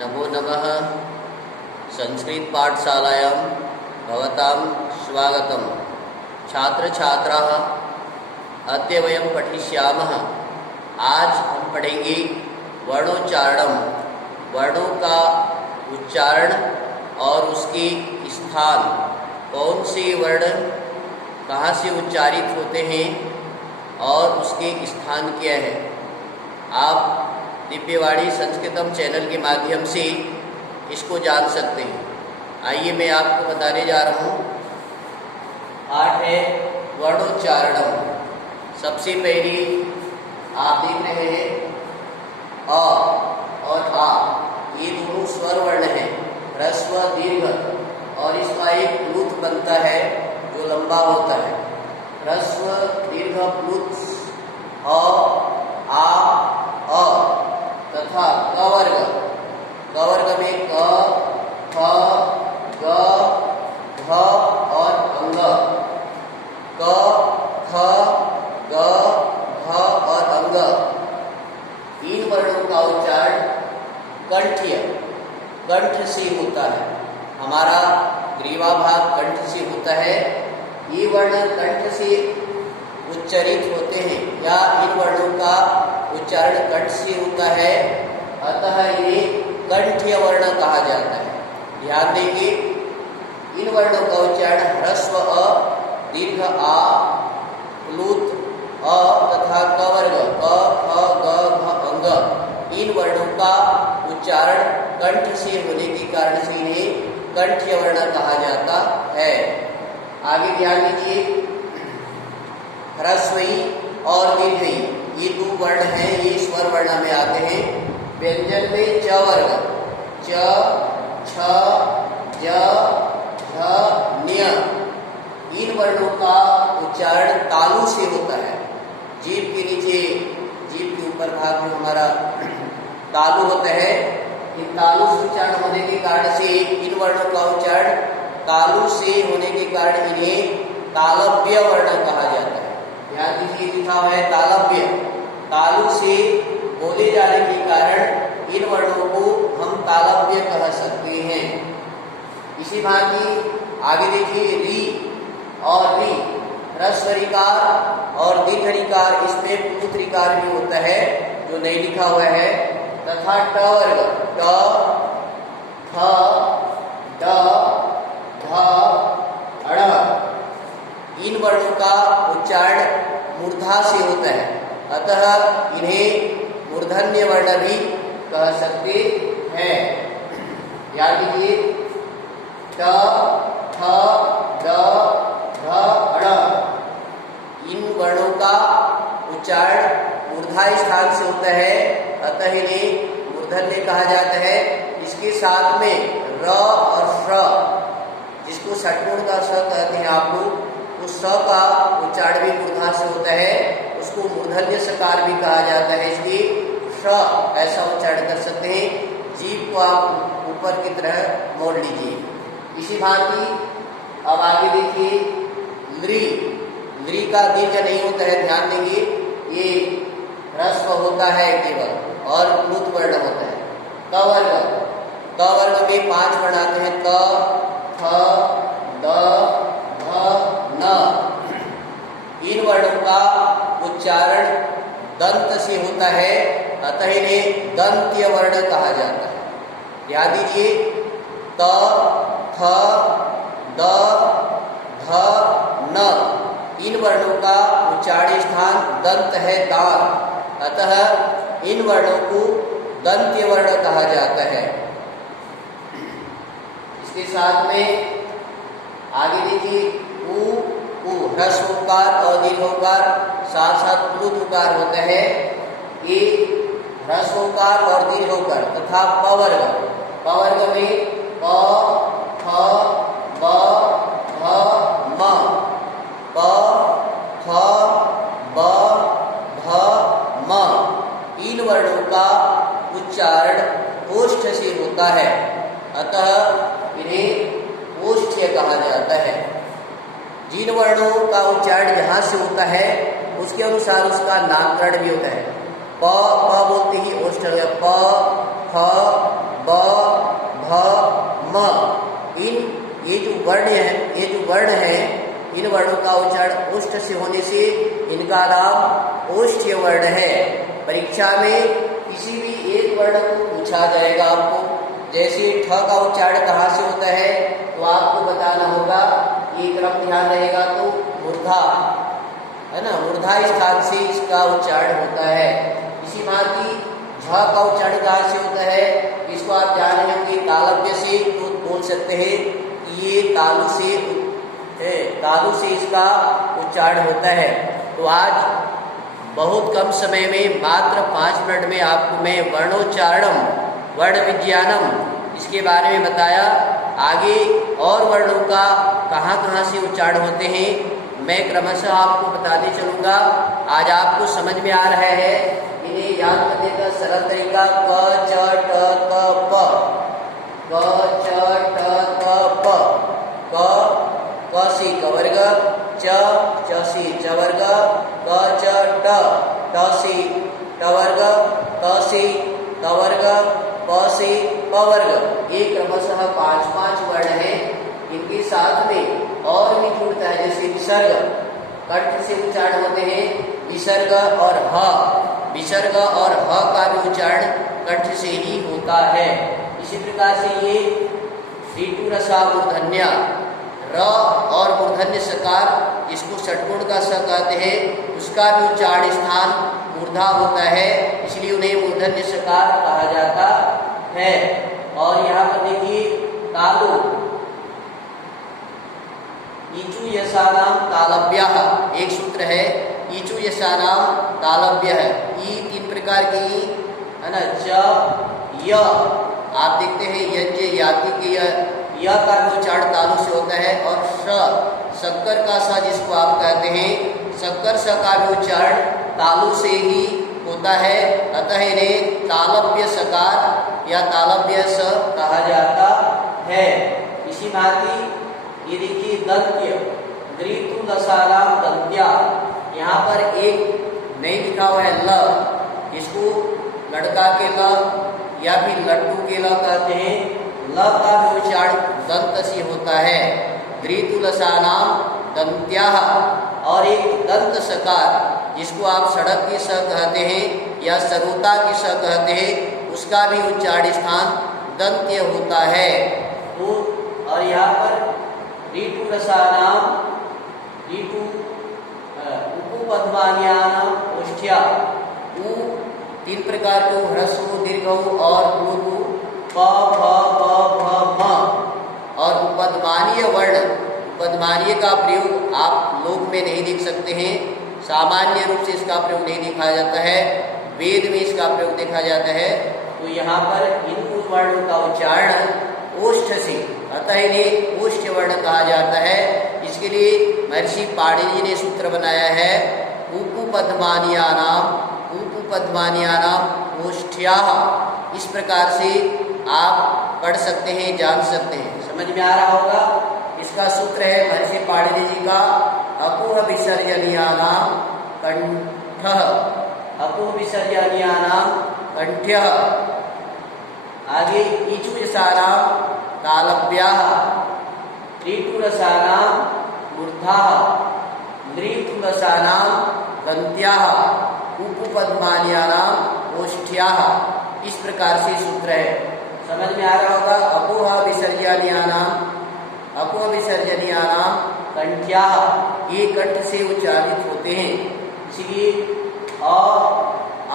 नमो नमः। संस्कृत पाठशालायां भवतां स्वागतम्। छात्र छात्राः, अद्य वयं पठिष्यामः। आज हम पढ़ेंगे वर्णोच्चारणम, वर्णों का उच्चारण और उसके स्थान, कौन से वर्ण कहाँ से उच्चारित होते हैं और उसके स्थान क्या है। आप दिव्यवाणी संस्कृतम चैनल के माध्यम से इसको जान सकते हैं। आइए मैं आपको बताने जा रहा हूँ। पाठ है वर्णोच्चारणम। सबसे पहले आप देख रहे हैं अ और आ, ये दोनों स्वर वर्ण हैं, ह्रस्व दीर्घ, और इसका एक प्लुत बनता है जो लंबा होता है। ह्रस्व दीर्घ प्लुत अ तथा क वर्ग। क वर्ग में क, ख, ग, घ और अंग। क, ख, ग, घ और अंग, इन वर्णों का उच्चारण कंठीय, कंठ से होता है। हमारा ग्रीवा भाग कंठ से होता है। ये वर्ण कंठ से उच्चारित होते हैं या इन वर्णों का उच्चारण कंठ से होता है, अतः ये कंठीय वर्ण कहा जाता है। ध्यान देंगे, इन वर्णों का उच्चारण ह्रस्व अ, दीर्घ आ, प्लुत अ तथा क वर्ग क, ख, ग, घ, अंग, इन वर्णों का उच्चारण कंठ से होने के कारण से इन्हें कंठीय वर्ण कहा जाता है। आगे ध्यान दीजिए, ह्रस्वई और दीर्घई, ये दो वर्ण हैं, ये स्वर वर्ण में आते हैं। व्यंजन में च वर्ग, च, छ, ज, झ, न्य, इन वर्णों का उच्चारण तालु से होता है। जीभ के नीचे, जीभ के ऊपर भाग में हमारा तालु होता है। इन तालु से उच्चारण होने के कारण से इन वर्णों का उच्चारण तालु से होने के कारण इन्हें तालव्य वर्ण कहा जाता है। ध्यान दीजिए, लिखा हुआ है तालव्य। तालु से बोले जाने के कारण इन वर्णों को हम तालव्य कह सकते हैं। इसी भांति आगे देखिए, री और री, ह्रस्व ऋकार और दीर्घ ऋकार, इसमें प्लुत ऋकार भी होता है जो नहीं लिखा हुआ है। तथा ट वर्ग, ट, थ, ड, ढ, अड़, इन वर्णों का उच्चारण मूर्धा से होता है, अतः इन्हें मूर्धन्य वर्ण भी कह सकते हैं। याद कीजिए, ट, थ, ड, ढ, अड़, इन वर्णों का उच्चारण मूर्धा स्थान से होता है, अतः इन्हें मूर्धन्य कहा जाता है। इसके साथ में र और श्र, जिसको षट्कोण का स कहते हैं आप लोग, उस स का उच्चारण भी मूर्धा से होता है, उसको मूर्धन्य सकार भी कहा जाता है, इसलिए श ऐसा उच्चारण कर सकते हैं। जीभ को आप ऊपर की तरह मोड़ लीजिए। इसी भांति अब आगे देखिए, लृ, लृ का दीर्घ नहीं होता है, ध्यान देंगे, ये ह्रस्व होता है केवल और प्लुत वर्ण होता है। क वर्ग, क वर्ग में 5 वर्ण आते हैं, क, ख, द, ध, न, इन वर्णों का उच्चारण दंत से होता है, अतः इन्हें दंत्य वर्ण कहा जाता है। ध्यान दीजिए, त, थ, द, ध, न, इन वर्णों का उच्चारण स्थान दंत है, दांत, अतः इन वर्णों को दंत्य वर्ण कहा जाता है। इसके साथ में आगे देखिए, उ, ह्रस्व उकार और दीर्घ उकार, साथ साथ प्लुत उकार होता है। ये ह्रस्व उकार और दीर्घ उकार तथा प वर्ग, प वर्ग में प, फ, ब, भ, म, प, फ, ब, भ, म, इन वर्णों का उच्चारण ओष्ठ से होता है, अतः इन्हें ओष्ठ्य कहा जाता है। जिन वर्णों का उच्चारण जहाँ से होता है उसके अनुसार उसका नामकरण भी होता है। प बोलते ही ओष्ठ हो गया, प, फ, ब, ये जो वर्ण है, इन वर्णों का उच्चारण ओष्ठ से होने से इनका नाम ओष्ठ्य वर्ण है। परीक्षा में किसी भी एक वर्ण को पूछा जाएगा आपको, जैसे ठ का उच्चारण कहाँ से होता है तो आपको बताना होगा, ये क्रम ध्यान रहेगा तो मूर्धा है ना, मूर्धा स्थान से इसका उच्चारण होता है। इसी भांति झ का उच्चारण कहाँ से होता है, इसको आप जान रहे होंगे तालव्य से, तो बोल सकते हैं कि ये तालु से इसका उच्चारण होता है। तो आज बहुत कम समय में, मात्र 5 मिनट में आपको मैं वर्णोच्चारणम, वर्ण विज्ञानम, इसके बारे में बताया। आगे और वर्णों का कहाँ कहाँ से उच्चारण होते हैं मैं क्रमशः आपको बताते चलूँगा। आज आपको समझ में आ रहा है, इन्हें याद करने का सरल तरीका क च ट त प, क च ट त प, क सी क वर्ग, च सी च वर्ग, क च ट सी ट वर्ग, त सी त वर्ग, प सी प वर्ग। ये क्रमशः 5 वर्ण हैं। इनके साथ में और भी जुड़ता है, जैसे विसर्ग, कंठ से उच्चारण होते हैं विसर्ग और ह, विसर्ग और ह का भी उच्चारण कंठ से ही होता है। इसी प्रकार से ये ऋतु रसा मूर्धन्य, र और मूर्धन्य सकार, इसको षट्कोण का स कहते हैं, उसका भी उच्चारण स्थान मूर्धा होता है, इसलिए उन्हें मूर्धन्य सकार कहा जाता है। और यहाँ पर देखिए तालु, ईचु यशानाम तालव्यः, एक सूत्र है, ईचु यशानाम तालव्यः। ई 3 प्रकार की है ना, च य, आप देखते हैं यज्ञ याति के य का भी उच्चारण तालु से होता है, और शक्कर का स जिसको आप कहते हैं, शक्कर स का भी उच्चारण तालु से ही होता है। अतः इन्हें तालव्य सकार या तालव्य स कहा जाता है। इसी भांति ये देखिए दंत्य, दृतु लसाराम दंत्या, यहाँ पर एक नहीं लिखा हुआ है ल, इसको लड़का के ल या फिर लट्टू के ल कहते हैं। ल का भी उच्चारण दंत से होता है। दृतु लसानाम दंत्याः, और एक दंत सकार जिसको आप सड़क की स कहते हैं या सरोता की स कहते हैं, उसका भी उच्चारण स्थान दंत्य होता है। तो और यहाँ पर ऋतु रसानाम, ऋतु उपपद्मान्यानाम ओष्ठ्या, उ 3 प्रकार के ह्रस्व दीर्घ और प फ भ म, और उपपद्मानीय वर्ण, उपपद्मानीय का प्रयोग आप लोक में नहीं देख सकते हैं, सामान्य रूप से इसका प्रयोग नहीं देखा जाता है, वेद में इसका प्रयोग देखा जाता है। तो यहाँ पर इन वर्णों का उच्चारण ओष्ठ से, अतः इन्हें ओष्ठ वर्ण कहा जाता है। इसके लिए महर्षि पाणिनि जी ने सूत्र बनाया है, उपपद्मान्यानाम ओष्ठ्याः। इस प्रकार से आप पढ़ सकते हैं, जान सकते हैं, समझ में आ रहा होगा। इसका सूत्र है महर्षि पाणिनि जी का, अकुह विसर्जनीयानाम कंठः, अकुह विसर्जनीयानाम कंठ्यः। आगे ईचु यशानाम तालव्याः, ऋतु रसानाम मूर्धाः, दृतु रसानाम दंत्याः, उपपद्मान्यानाम ओष्ठ्याः। इस प्रकार से सूत्र है, समझ में आ रहा होगा। अपोह विसर्जनीयानाम कंठ्याः, ये कंठ से उच्चारित होते हैं, इसलिए अ आ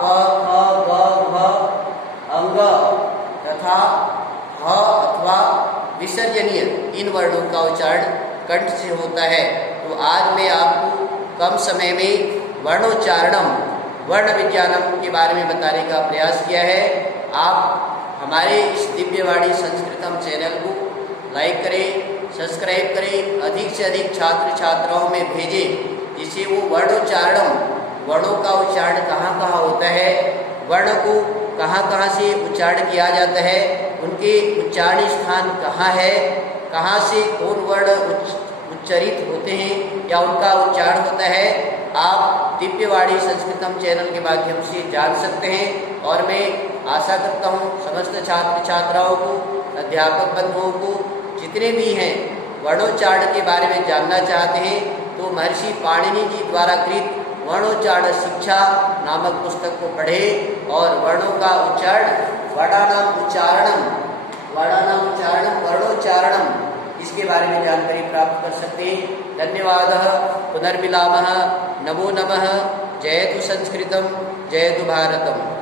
क ख ग घ अंग तथा ह अथवा विसर्जनीय, इन वर्णों का उच्चारण कंठ से होता है। तो आज मैं आपको कम समय में वर्णोच्चारणम, वर्ण विज्ञानम के बारे में बताने का प्रयास किया है। आप हमारे इस दिव्यवाणी संस्कृतम चैनल को लाइक करें, सब्सक्राइब करें, अधिक से अधिक छात्र छात्राओं में भेजें, जिससे वो वर्णोच्चारणम, वर्णों का उच्चारण कहाँ कहाँ होता है, वर्ण को कहाँ कहाँ से उच्चारण किया जाता है, उनके उच्चारण स्थान कहाँ है, कहाँ से कौन वर्ण उच्चरित होते हैं या उनका उच्चारण होता है, आप दिव्यवाणी संस्कृतम चैनल के माध्यम से जान सकते हैं। और मैं आशा करता हूँ समस्त छात्र छात्राओं को, अध्यापक बंधुओं को जितने भी हैं वर्णोच्चारण के बारे में जानना चाहते हैं तो महर्षि पाणिनि जी द्वारा कृत वर्णोच्चारण शिक्षा नामक पुस्तक को पढ़े और वर्णों का उच्चारण वर्णानाम उच्चारणम वर्णोच्चारणम इसके बारे में जानकारी प्राप्त कर सकते हैं। धन्यवादः। पुनर्मिलामः। नमो नमः। जयतु संस्कृतम, जयतु भारतम।